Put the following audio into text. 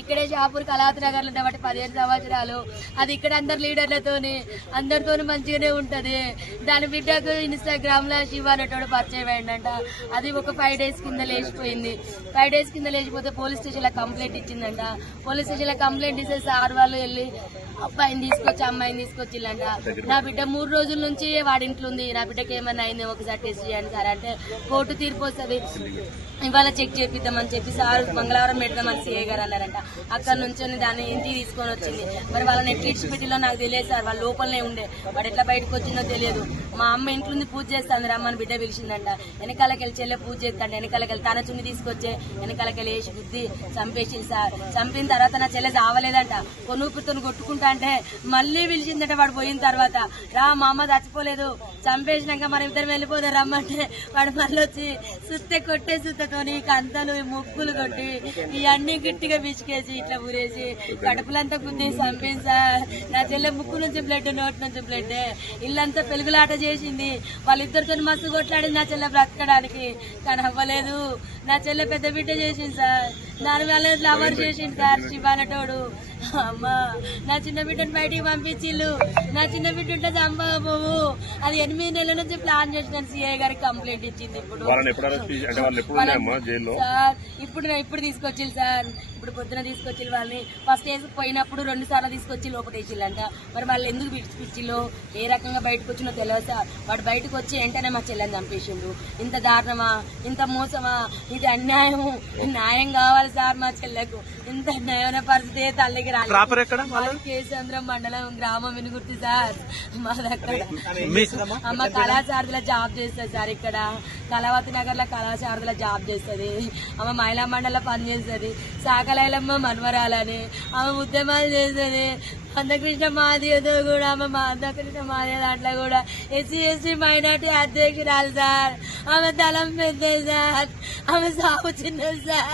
ఇక్కడే షాపూర్ కళావతి నగర్ లో బట్టి 15 సంవత్సరాలు. అది ఇక్కడ అందరు లీడర్లతోని అందరితోని మంచిగానే ఉంటది. దాని బిడ్డకు ఇన్స్టాగ్రామ్ లో శివ అనేటోడు పరిచయం అయిందంట. అది ఒక 5 days కింద లేచిపోయింది. 5 days కింద లేచిపోతే పోలీస్ స్టేషన్ లో కంప్లైంట్ ఇచ్చిందంట. పోలీస్ స్టేషన్ లో కంప్లైంట్ ఇస్తే సార్ వాళ్ళు వెళ్ళి అబ్బాయిని తీసుకొచ్చి అమ్మాయిని తీసుకొచ్చిల్లంట. నా బిడ్డ 3 రోజుల నుంచి వాడింట్లో ఉంది. నా బిడ్డకి ఏమన్నా అయింది ఒకసారి టెస్ట్ చేయండి సార్ అంటే కోర్టు తీర్పు వస్తుంది, ఇవాళ చెక్ చేపిద్దామని చెప్పి సార్ మంగళవారం పెడదామని సిఐ గారు అన్నారంట. అక్కడ నుంచి దాన్ని ఇంటికి తీసుకొని వచ్చింది. మరి వాళ్ళని ఎట్లీడ్స్ పెట్టిలో నాకు తెలియదు సార్, వాళ్ళ లోపలనే ఉండే. వాడు ఎట్లా బయటకు వచ్చిందో తెలియదు. మా అమ్మ ఇంట్లో పూజ చేస్తాను రమ్మని బిడ్డ పిలిచిందంట. వెనకాలకెళ్ళి చెల్లె పూజ చేస్తాంట. వెనకాలకెళ్ళి తన చున్ని తీసుకొచ్చే వెనకాలకెళ్ళి వేసి బుద్ధి చంపేసింది సార్. చంపిన తర్వాత నా చెల్లె చావలేదంట. కొనుక్కుతో కొట్టుకుంటా అంటే మళ్ళీ పిలిచిందంట. వాడు పోయిన తర్వాత రా మా అమ్మ చచ్చిపోలేదు, చంపేసినాక మనం ఇద్దరు వెళ్ళిపోదాం రమ్మంటే వాడు మళ్ళీ వచ్చి సుత్తే కొట్టే సుత్తతోని కంతలు ముక్కులు కొట్టి ఇవన్నీ గట్టిగా పిసికేసి ఇట్లా ఊరేసి కడుపులంతా గుద్ది చంపింది సార్. నా చెల్లె ముక్కు నుంచి బ్లడ్, నోటి నుంచి బ్లడ్, ఇల్లంతా పెలుగులాట చేసింది. వాళ్ళిద్దరితో మస్తు కొట్లాడింది నా చెల్లె బ్రతకడానికి, కానీ అవ్వలేదు. నా చెల్లె పెద్ద బిడ్డ చేసింది సార్. దాని వల్ల లవర్ చేసింది సార్ శివానటోడు. అమ్మా నా చిన్న బిడ్డను బయటికి పంపించిల్లు. నా చిన్న బిడ్డ ఉంటే చంపకపోవు. అది 8 నెలల నుంచి ప్లాన్ చేసిన సిఐ గారికి కంప్లైంట్ ఇచ్చింది. ఇప్పుడు ఇప్పుడు తీసుకొచ్చిల్లు సార్. ఇప్పుడు పొద్దున తీసుకొచ్చి వాళ్ళని ఫస్ట్ వేసి పోయినప్పుడు 2 సార్లు తీసుకొచ్చి లోపటేసిల్లంట. మరి వాళ్ళు ఎందుకు పిచ్చిల్లో ఏ రకంగా బయటకు వచ్చినో తెలియదు సార్. వాడు బయటకు వచ్చి వెంటనే మా చెల్లెని చంపేసిండు. ఇంత దారుణమా, ఇంత మోసమా, ఇది అన్యాయము. న్యాయం కావాలి సార్ మా చెల్లెకు. ఇంత న్యాయమైన పరిస్థితి తల్లికి రాలేదు. కేసంద్రం మండలం గ్రామం వినుగుర్తి సార్. మా దగ్గర అమ్మ కళాశారదిలో జాబ్ చేస్తుంది సార్. ఇక్కడ కళావతి నగర్ లో కళాశారదిలో జాబ్ చేస్తుంది. ఆమె మహిళా మండలిలో పనిచేస్తుంది. సాకలైలమ్మ మన్వరాలని ఆమె ఉద్యమాలు చేస్తుంది. మందకృష్ణ మాదితో కూడా ఆమె మందకృష్ణ మాది దాంట్లో కూడా SC/ST మైనార్టీ అధ్యక్షురాలు సార్. ఆమె దళం పెద్దది సార్. ఆమె సాగు చిన్నది సార్.